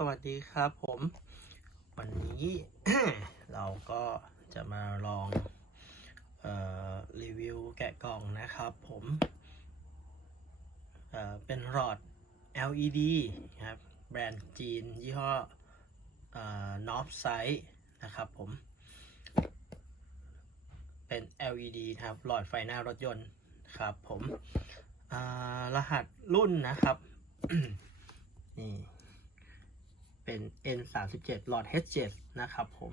สวัสดีครับผม วันนี้ เราก็จะมาลองออรีวิวแกะกล่องนะครับผมเเป็นหลอด LED ครับแบรนด์จีน ยี่ห้ออ North Side นะครับผม เป็น LED ครับ หลอดไฟหน้ารถยนต์ครับผมรหัสรุ่นนะครับ นี่ เป็น N 3 7หลอด H 7นะครับผม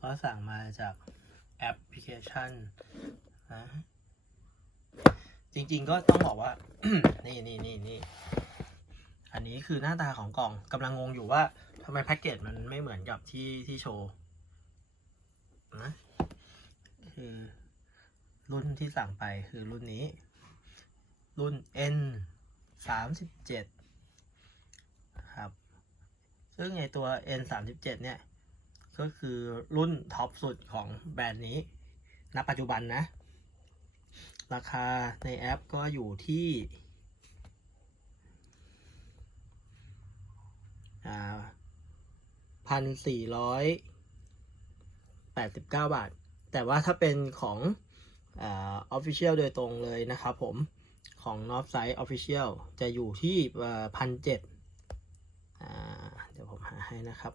ก็สั่งมาจากแอปพลิเคชันนะจริงๆก็ต้องบอกว่า นี่นี่นี่นี่อันนี้คือหน้าตาของกล่องกำลังงงอยู่ว่าทำไมแพ็กเกจมันไม่เหมือนกับที่ที่โชว์นะคือรุ่นที่สั่งไปคือรุ่นนี้ รุ่น N สามสิบเจ็ดครับ ซึ่งในตัว N สามสิบเจ็ดเนี่ย ก็คือรุ่นท็อปสุดของแบรนด์นี้ ณ ปัจจุบันนะ ราคาในแอปก็อยู่ที่พันสี่ร้อยแปดสิบเก้าบาท แต่ว่าถ้าเป็นของออฟฟิเชียลโดยตรงเลยนะครับผม ของ North Side Official จะอยู่ที่พันเจ็ดเดี๋ยวผมหาให้นะครับ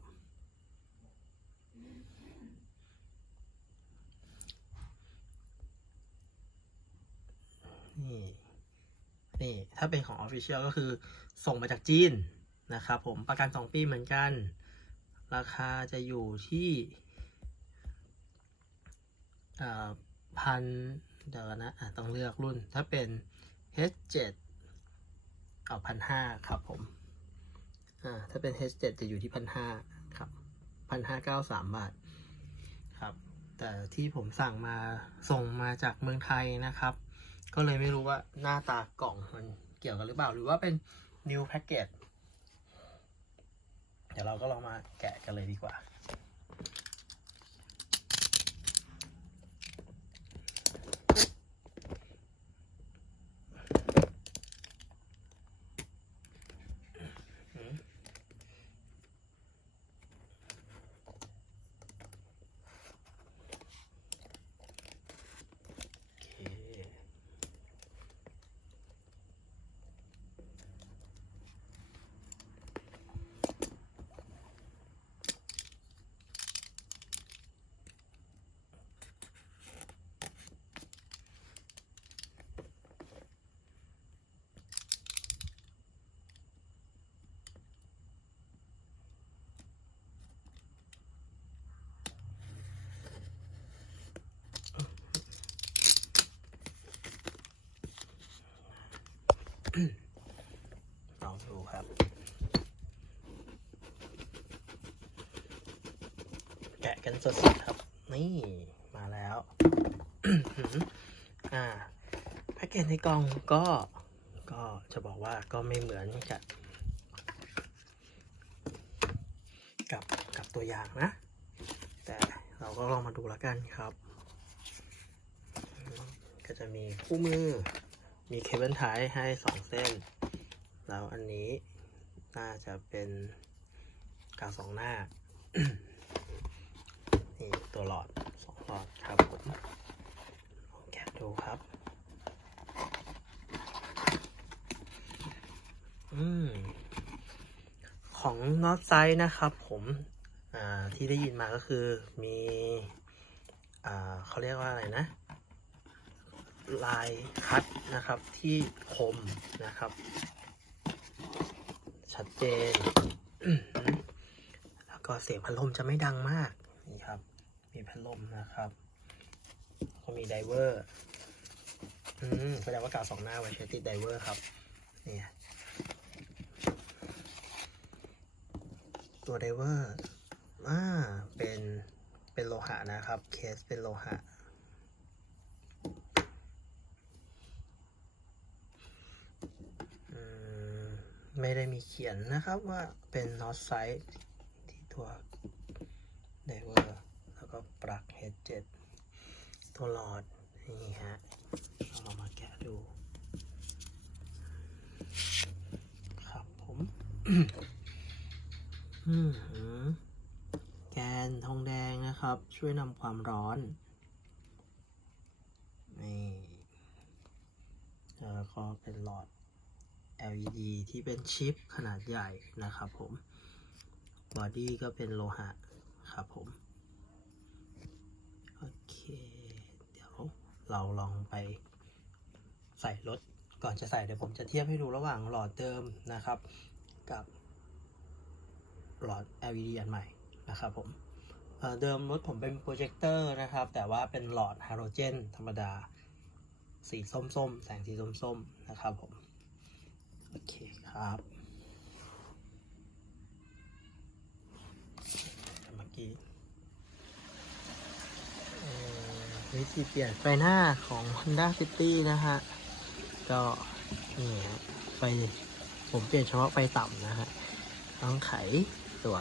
นี่ นี่ ถ้าเป็นของ Official ก็คือส่งมาจากจีนนะครับผมประกัน 2 ปีเหมือนกัน ราคาจะอยู่ที่พันเดี๋ยวนะะต้องเลือกรุ่นถ้าเป็น H7 เอาพันห้าครับผม อ่า ถ้าเป็น H7 จะอยู่ที่พันห้าครับพันห้าเก้าสามบาท ครับ แต่ที่ผมสั่งมาส่งมาจากเมืองไทยนะครับ ก็เลยไม่รู้ว่าหน้าตากล่องมันเกี่ยวกันหรือเปล่า หรือว่าเป็น new package เดี๋ยวเราก็ลองมาแกะกันเลยดีกว่า ลองดูครับแกะกันสดๆครับ นี่ มาแล้ว อ่าแพ็กเกจในกล่องก็ ก็จะบอกว่าก็ไม่เหมือนกับกับกับตัวอย่างนะ แต่เราก็ลองมาดูแล้วกันครับ ก็จะมีคู่มือ มีเคเบิลไทยให้สองเส้น แล้วอันนี้น่าจะเป็นกาวสองหน้า นี่ตัวหลอดสองหลอดครับผมลองแกะดูครับ อืม ของนอตไซด์นะครับผมที่ได้ยินมาก็คือมีอ่าเขาเรียกว่าอะไรนะ ลายคัดนะครับที่คมนะครับ ชัดเจน แล้วก็เสียงพัดลมจะไม่ดังมากนี่ครับ มีพัดลมนะครับ ก็มีไดเวอร์อืมแสดงว่ากาวสองหน้าไว้ใช้ติดไดเวอร์ครับนี่ตัวไดเวอร์อ่าเป็นเป็นโลหะนะครับ เคสเป็นโลหะ อืมไม่ได้มี เขียนนะครับว่าเป็น not side ที่ตัว driver แล้วก็ปลั๊ก H7 ตัวหลอด นี่ฮะ เรามาแกะดูอืมแกนทองแดงนะครับ ช่วยนำความร้อน นี่แล้วก็เป็นหลอด LED ที่เป็นชิปขนาดใหญ่นะครับผมบอดี้ก็เป็นโลหะครับผม โอเค เดี๋ยวเราลองไปใส่รถก่อนจะใส่เดี๋ยวผมจะเทียบให้ดูระหว่างหลอดเดิมนะครับ กับหลอด LED อันใหม่นะครับผมเเดิมรถผมเป็นโปรเจคเตอร์นะครับ แต่ว่าเป็นหลอดฮาโลเจนธรรมดา สีส้มๆ แสงสีส้มๆ นะครับผม โอเคครับเมื่อกี้เอ่อวิธีเปลี่ยนไฟหน้าของ Honda City นะฮะ ก็นี่ฮะไฟผมเปลี่ยนเฉพาะไฟต่ำนะฮะต้องไขตัว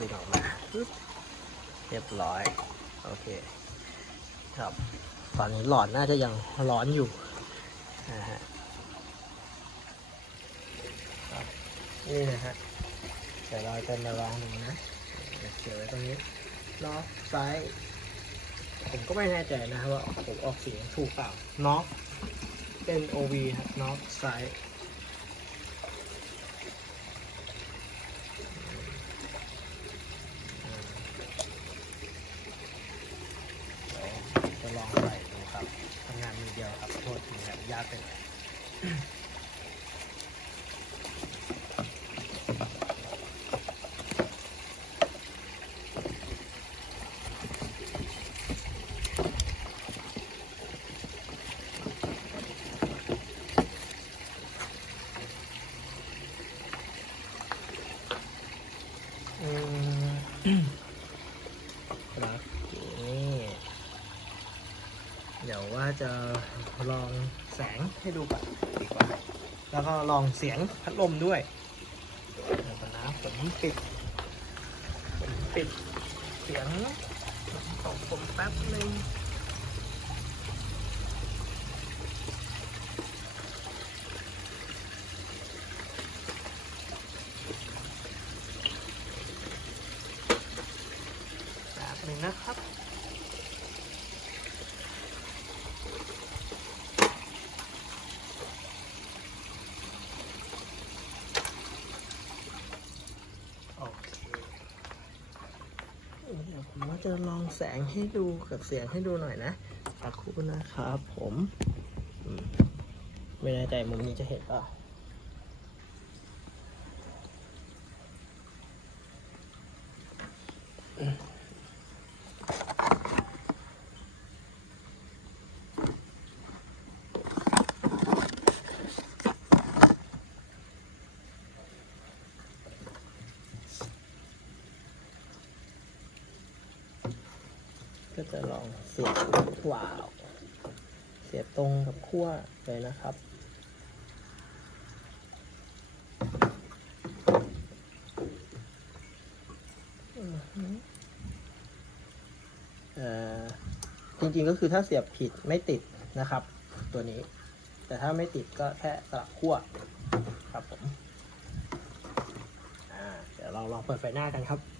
ดึงออกมาปึ๊บเรียบร้อย โอเค ครับ ตอนนี้หลอดน่าจะยังร้อนอยู่นะฮะนี่นะฮะเดี๋ยวเราจะมาวางหนึ่งนะเสียบไว้ตรงนี้น็อกซ้าย ผมก็ไม่แน่ใจนะครับว่าผมออกเสียงถูกเปล่าน็อกเป็น OV ครับน็อกซ้าย เดี๋ยวจะลองใส่ดูครับทำงานมือเดียวครับโทษทีครับยากไปหน่อยอืม ครับนี่เดี๋ยวว่า จะลองแสงให้ดูก่อนดีกว่า แล้วก็ลองเสียงพัดลมด้วยเดี๋ยวก่อนนะผมปิดผมปิดเสียงของผมแป๊บนึงแป๊บนึงนะครับ โอเคเดี๋ยวผมว่า จะลองแสงให้ดูกับเสียงให้ดูหน่อยนะสักครู่นะครับผม ไม่แน่ใจมุมนี้จะเห็นป่ะาอืมก็จะลองเสียบวาล์วเสียบตรงกับขั้วเลยนะครับอือฮึเอ่อจริงๆก็คือถ้าเสียบผิดไม่ติดนะครับ ตัวนี้ แต่ถ้าไม่ติดก็แค่สลับขั้วครับผมเดี๋ยวเราลองเปิดไฟหน้ากันครับ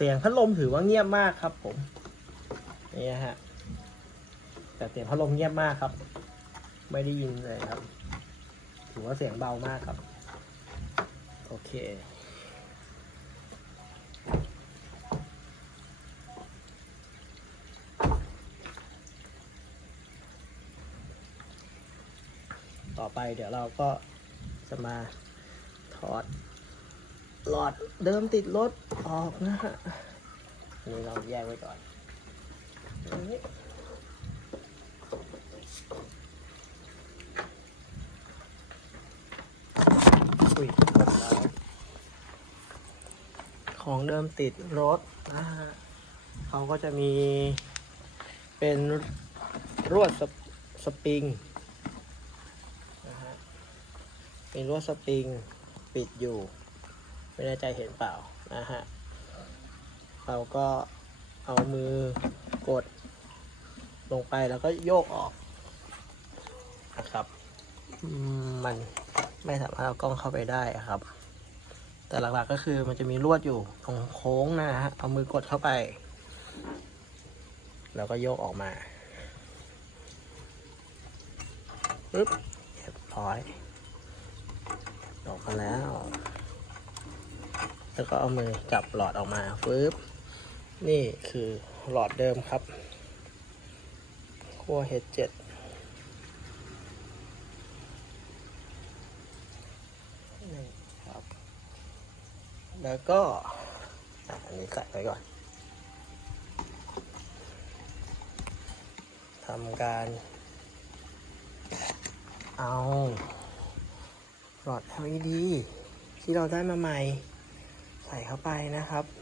เสียงพัดลมถือว่าเงียบมากครับ ผมนี่ฮะแต่เสียงพัดลมเงียบมากครับ ไม่ได้ยินเลยครับ ถือว่าเสียงเบามากครับ โอเคต่อไปเดี๋ยวเราก็จะมาถอดหลอดเดิมติดรถ ออกนะฮะนนี้เราแยกไว้ก่อนอุ้ยของเดิมติดรถนะฮะเขาก็จะมีเป็นรวดสปสปริงนะฮะเป็นลวดสปริงปิดอยู่ ไม่แน่ใจเห็นเปล่านะฮะ เราก็เอามือกดลงไปแล้วก็โยกออกนะครับ มันไม่สามารถเอากล้องเข้าไปได้อะครับ แต่หลักๆก็คือมันจะมีลวดอยู่ตรงโค้งนะฮะเอามือกดเข้าไป แล้วก็โยกออกมาปึ๊บเรียบร้อยออกมาแล้ว แล้วก็เอามือจับหลอดออกมาฟืบ นี่คือหลอดเดิมครับขั้ว H7 นี่ครับ แล้วก็ อันนี้ใส่ไว้ก่อนทำการ เอาหลอด LED ที่เราได้มาใหม่ ใส่เข้าไปนะครับ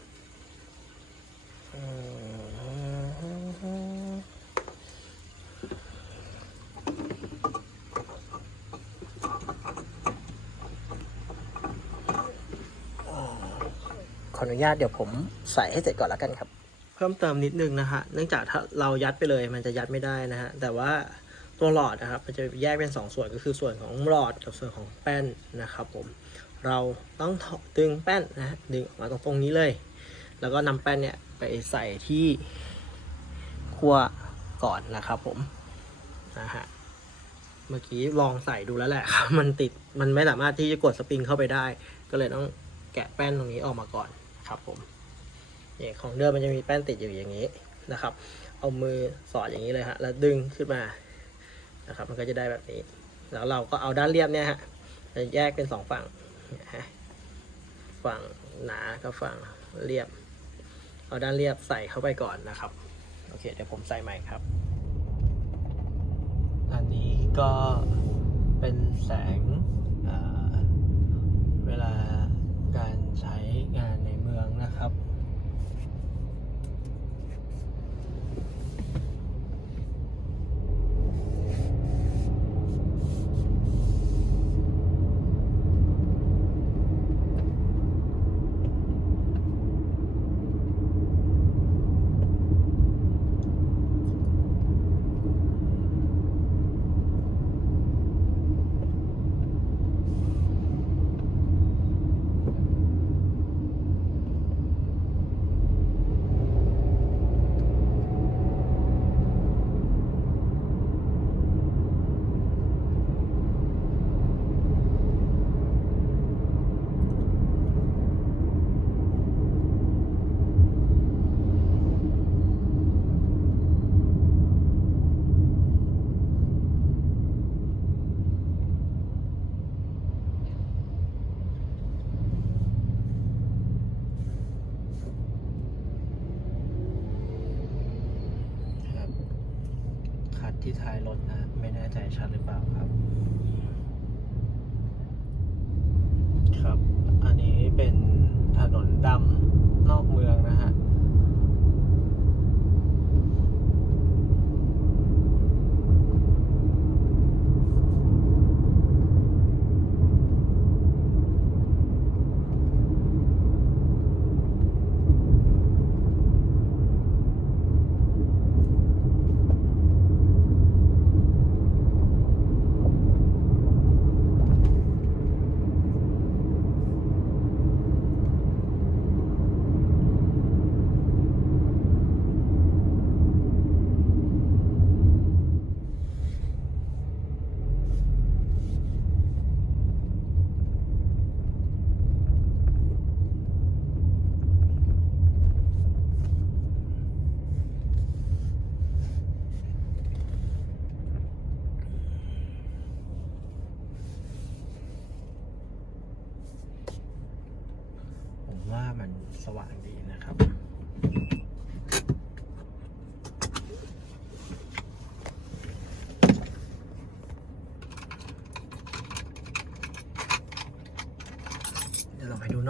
ขออนุญาตเดี๋ยวผมใส่ให้เสร็จก่อนแล้วกันครับ เพิ่มเติมนิดนึงนะฮะเนื่องจากถ้าเรายัดไปเลยมันจะยัดไม่ได้นะฮะแต่ว่าตัวหลอดนะครับมันจะแยกเป็น 2 ส่วนก็คือส่วนของหลอดกับส่วนของแป้นนะครับผมเราต้องดึงแป้นนะดึงออกมาตรงตรงนี้เลย แล้วก็นำแป้นเนี่ยไปใส่ที่ขั้วก่อนนะครับผมนะฮะเมื่อกี้ลองใส่ดูแล้วแหละครับมันติดมันไม่สามารถที่จะกดสปริงเข้าไปได้ ก็เลยต้องแกะแป้นตรงนี้ออกมาก่อนครับผมเนี่ยของเดิมมันจะมีแป้นติดอยู่อย่างนี้นะครับ เอามือสอดอย่างนี้เลยฮะแล้วดึงขึ้นมานะครับ มันก็จะได้แบบนี้ แล้วเราก็เอาด้านเรียบเนี่ยฮะจะแยกเป็นสองฝั่งนะฮะฝั่งหนากับฝั่งเรียบ เอาด้านเรียบใส่เข้าไปก่อนนะครับ โอเค เดี๋ยวผมใส่ใหม่ครับ อันนี้ก็เป็นแสงเเวลาการใช้งานในเมืองนะครับ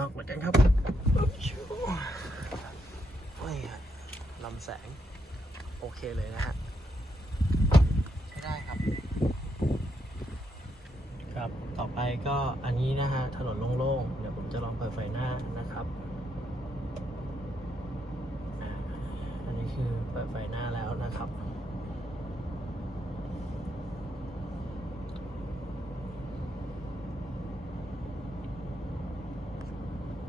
อกเหมือนกันครับโอ้ยลำแสง โอเคเลยนะฮะใช้ได้ครับ ครับต่อไปก็อันนี้นะฮะ ถนนโล่งๆ เดี๋ยวผมจะลองเปิดไฟหน้านะครับอ่าอันนี้คือเปิดไฟหน้าแล้วนะครับ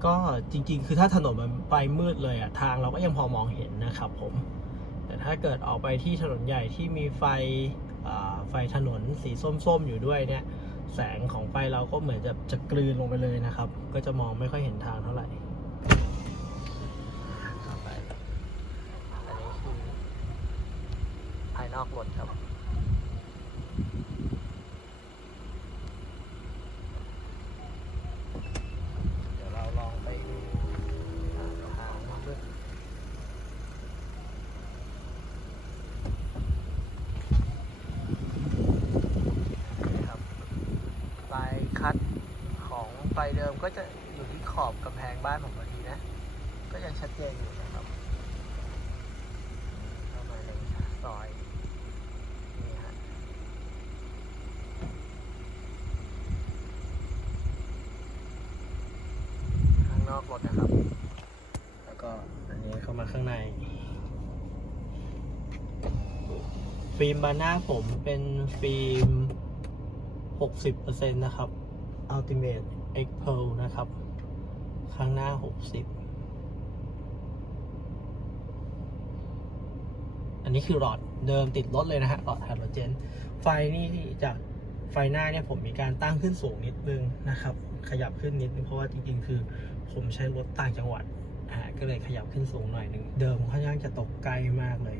ก็จริงๆ คือถ้าถนนมันไปมืดเลยอะทางเราก็ยังพอมองเห็นนะครับผม แต่ถ้าเกิดออกไปที่ถนนใหญ่ที่มีไฟไฟถนนสีส้มๆ อยู่ด้วยเนี่ย แสงของไฟเราก็เหมือนจะจะกลืนลงไปเลยนะครับ ก็จะมองไม่ค่อยเห็นทางเท่าไหร่ต่อไปอันนี้คือภายนอกรถครับ เดี๋ยวเราลองไปดูทางด้วย ครับลายคัดของไฟเดิมก็จะอยู่ที่ขอบกำแพงบ้านผมพอดีนะ ก็ยังชัดเจนอยู่นะครับเข้ามาในซอยนี่ฮะข้างนอก รถนะครับก็อันนี้เข้ามาข้างใน ฟิล์มบานหน้าผมเป็นฟิล์ม 60%นะครับ Ultimate X Pearl นะครับ ข้างหน้า 60 อันนี้คือหลอดเดิมติดรถเลยนะฮะหลอดไฮโดรเจน ไฟนี่จากไฟหน้าเนี่ยผมมีการตั้งขึ้นสูงนิดนึงนะครับ ขยับขึ้นนิดนึงเพราะว่าจริงๆ คือ ผมใช้รถต่างจังหวัดอ่าก็เลยขยับขึ้นสูงหน่อยหนึ่งเดิมค่อนข้างจะตกใกล้มากเลย